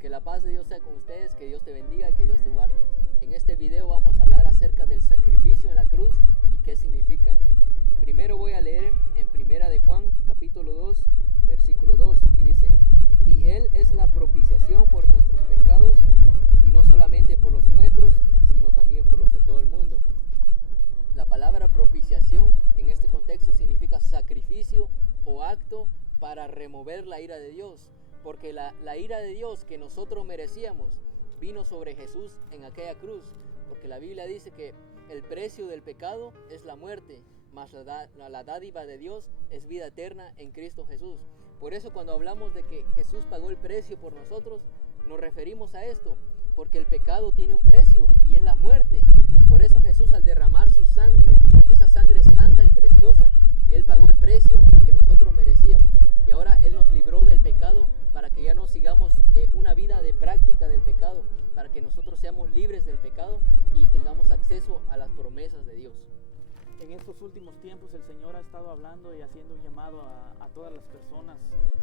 Que la paz de Dios sea con ustedes, que Dios te bendiga y que Dios te guarde. En este video vamos a hablar acerca del sacrificio en la cruz y qué significa. Primero voy a leer en Primera de Juan, capítulo 2, versículo 2, y dice: y Él es la propiciación por nuestros pecados, y no solamente por los nuestros, sino también por los de todo el mundo. La palabra propiciación en este contexto significa sacrificio o acto para remover la ira de Dios, porque la ira de Dios que nosotros merecíamos vino sobre Jesús en aquella cruz, porque la Biblia dice que el precio del pecado es la muerte, mas la dádiva de Dios es vida eterna en Cristo Jesús. Por eso cuando hablamos de que Jesús pagó el precio por nosotros, nos referimos a esto, porque el pecado tiene un precio y es la muerte. Por eso Jesús, al derramar su sangre, esa sangre santa y preciosa, Él pagó el precio que nosotros merecíamos. Y ahora Él nos libró del pecado para que ya no sigamos una vida de práctica del pecado, para que nosotros seamos libres del pecado y tengamos acceso a las promesas de Dios. En estos últimos tiempos el Señor ha estado hablando y haciendo un llamado a todas las personas.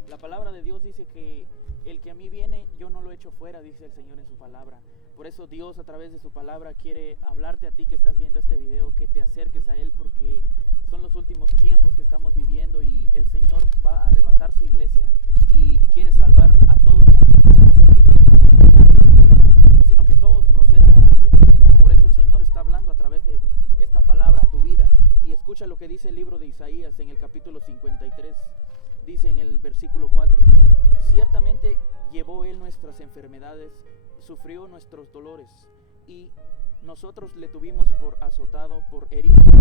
La palabra de Dios dice que el que a mí viene, yo no lo echo fuera, dice el Señor en su palabra. Por eso Dios a través de su palabra quiere hablarte a ti que estás viendo este video, que te acerques a Él, porque son los últimos tiempos que estamos viviendo y el Señor va a arrebatar su iglesia y quiere salvar a todo el mundo. Así que Él no quiere que nadie se pierda, sino que todos procedan al arrepentimiento. Por eso el Señor está hablando a través de esta palabra a tu vida. Y escucha lo que dice el libro de Isaías en el capítulo 53. Dice en el versículo 4: ciertamente llevó Él nuestras enfermedades, sufrió nuestros dolores, y nosotros le tuvimos por azotado, por herido por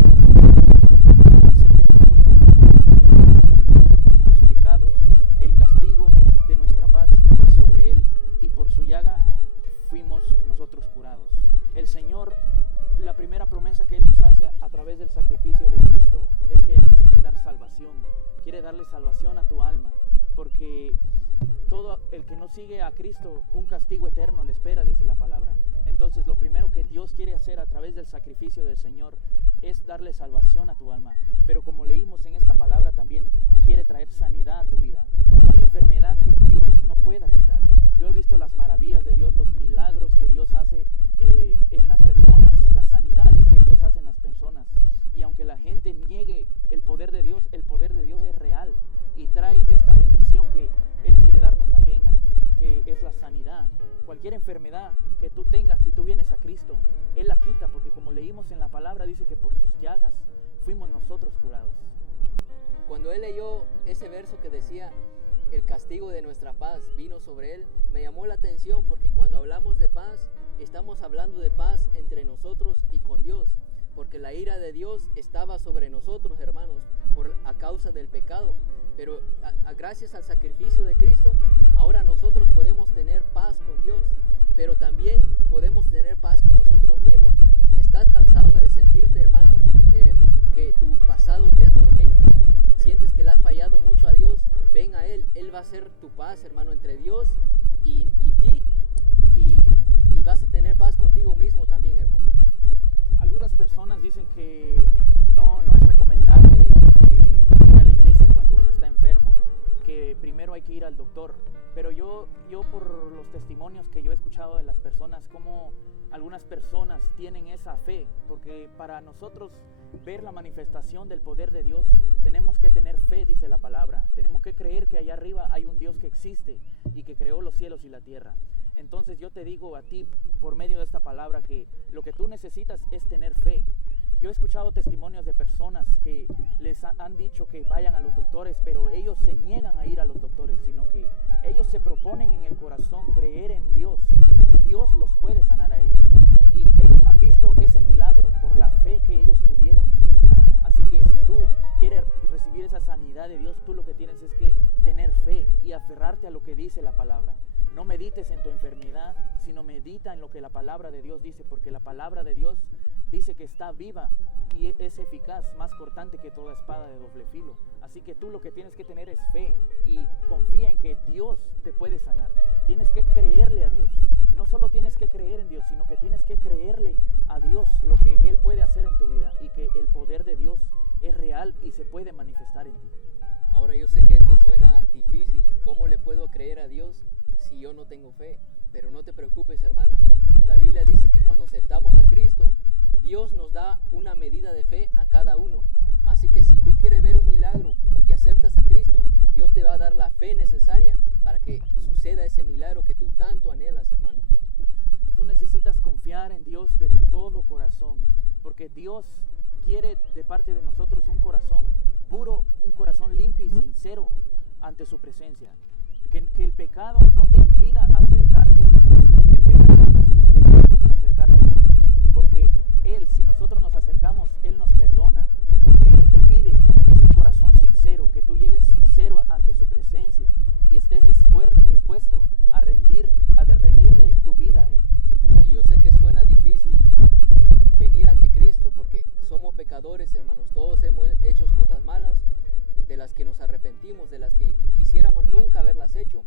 nuestros pecados, el castigo de nuestra paz fue sobre Él, y por su llaga fuimos nosotros curados. El Señor, la primera promesa que Él nos hace a través del sacrificio de Cristo es que Él nos quiere dar salvación, quiere darle salvación a tu alma, porque todo el que no sigue a Cristo, un castigo eterno le espera, dice la palabra. Entonces lo primero que Dios quiere hacer a través del sacrificio del Señor es darle salvación a tu alma, pero como leímos en esta palabra, también quiere traer sanidad a tu vida. No hay enfermedad que Dios no pueda quitar. Yo he visto las maravillas de Dios, los milagros que Dios hace en las personas, las sanidades que Dios hace en las personas. Y aunque la gente niegue el poder de Dios es real y trae esta bendición que Él quiere darnos también, que es la sanidad. Cualquier enfermedad que tú tengas, si tú vienes a Cristo, Él la quita, porque como leímos en la palabra, dice que por sus llagas fuimos nosotros curados. Cuando él leyó ese verso que decía: el castigo de nuestra paz vino sobre Él, me llamó la atención, porque cuando hablamos de paz, estamos hablando de paz entre nosotros y con Dios, porque la ira de Dios estaba sobre nosotros, hermanos, a causa del pecado. Pero gracias al sacrificio de Cristo, ahora nosotros podemos tener paz con Dios, pero también podemos tener paz con nosotros mismos. ¿Estás cansado de sentirte, hermano, que tu pasado te atormenta? ¿Sientes que le has fallado mucho a Dios? Ven a Él. Él va a ser tu paz, hermano, entre Dios y ti, y vas a tener paz contigo mismo también, hermano. Algunas personas dicen que no es recomendable ir a la iglesia cuando uno está enfermo, que primero hay que ir al doctor. Pero yo por los testimonios que yo he escuchado de las personas, como algunas personas tienen esa fe, porque para nosotros ver la manifestación del poder de Dios tenemos que tener fe, dice la palabra. Tenemos que creer que allá arriba hay un Dios que existe y que creó los cielos y la tierra. Entonces yo te digo a ti, por medio de esta palabra, que lo que tú necesitas es tener fe. Yo he escuchado testimonios de personas que les han dicho que vayan a los doctores, pero ellos se niegan a ir a los doctores, sino que ellos se proponen en el corazón creer en Dios, que Dios los puede sanar a ellos. Y ellos han visto ese milagro por la fe que ellos tuvieron en Dios. Así que si tú quieres recibir esa sanidad de Dios, tú lo que tienes es que tener fe y aferrarte a lo que dice la palabra. No medites en tu enfermedad, sino medita en lo que la palabra de Dios dice, porque la palabra de Dios dice que está viva y es eficaz, más cortante que toda espada de doble filo. Así que tú lo que tienes que tener es fe y confía en que Dios te puede sanar. Tienes que creerle a Dios. No solo tienes que creer en Dios, sino que tienes que creerle a Dios lo que Él puede hacer en tu vida y que el poder de Dios es real y se puede manifestar en ti. Ahora yo sé que esto suena difícil. ¿Cómo le puedo creer a Dios si yo no tengo fe? Pero no te preocupes, hermano. La Biblia dice que cuando aceptamos a Cristo, Dios nos da una medida de fe a cada uno. Así que si tú quieres ver un milagro y aceptas a Cristo, Dios te va a dar la fe necesaria para que suceda ese milagro que tú tanto anhelas, hermano. Tú necesitas confiar en Dios de todo corazón, porque Dios quiere de parte de nosotros un corazón puro, un corazón limpio y sincero ante su presencia. Que el pecado no te impida acercarte a Dios. El pecado no es un impedimento para acercarte a Dios, porque Él, si nosotros nos acercamos, Él nos perdona. Lo que Él te pide es un corazón sincero, que tú llegues sincero ante su presencia y estés dispuesto a rendirle tu vida a Él. Y yo sé que suena difícil venir ante Cristo porque somos pecadores, hermanos. Todos hemos hecho cosas malas de las que nos arrepentimos, de las que quisiéramos nunca haberlas hecho.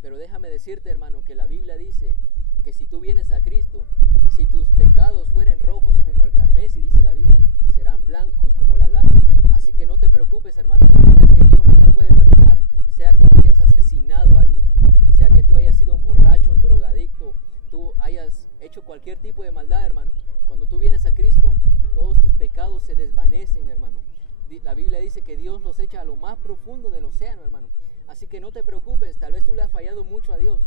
Pero déjame decirte, hermano, que la Biblia dice que si tú vienes a Cristo, si tus pecados fueren rojos como el carmesí, dice la Biblia, serán blancos como la lana. Así que no te preocupes, hermano, no creas que Dios no te puede perdonar, sea que tú hayas asesinado a alguien, sea que tú hayas sido un borracho, un drogadicto, tú hayas hecho cualquier tipo de maldad, hermano. Cuando tú vienes a Cristo, todos tus pecados se desvanecen, hermano. La Biblia dice que Dios los echa a lo más profundo del océano, hermano. Así que no te preocupes, tal vez tú le has fallado mucho a Dios.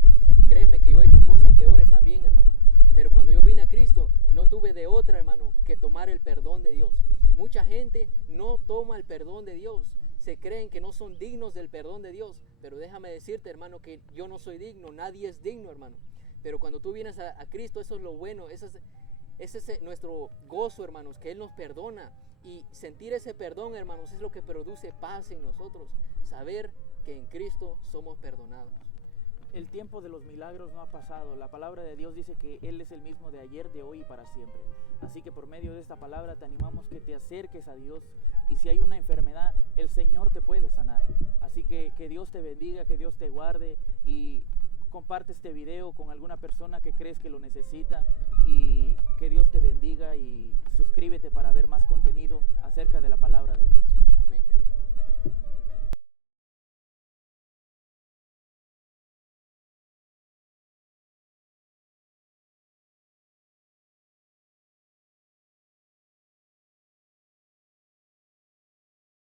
Créeme que yo he hecho cosas peores también, hermano. Pero cuando yo vine a Cristo, no tuve de otra, hermano, que tomar el perdón de Dios. Mucha gente no toma el perdón de Dios. Se creen que no son dignos del perdón de Dios. Pero déjame decirte, hermano, que yo no soy digno. Nadie es digno, hermano. Pero cuando tú vienes a Cristo, eso es lo bueno. Ese es nuestro gozo, hermanos, que Él nos perdona. Y sentir ese perdón, hermanos, es lo que produce paz en nosotros. Saber que en Cristo somos perdonados. El tiempo de los milagros no ha pasado. La palabra de Dios dice que Él es el mismo de ayer, de hoy y para siempre. Así que por medio de esta palabra te animamos que te acerques a Dios. Y si hay una enfermedad, el Señor te puede sanar. Así que Dios te bendiga, que Dios te guarde. Y comparte este video con alguna persona que crees que lo necesita. Y que Dios te bendiga y suscríbete para ver más contenido acerca de la palabra de Dios.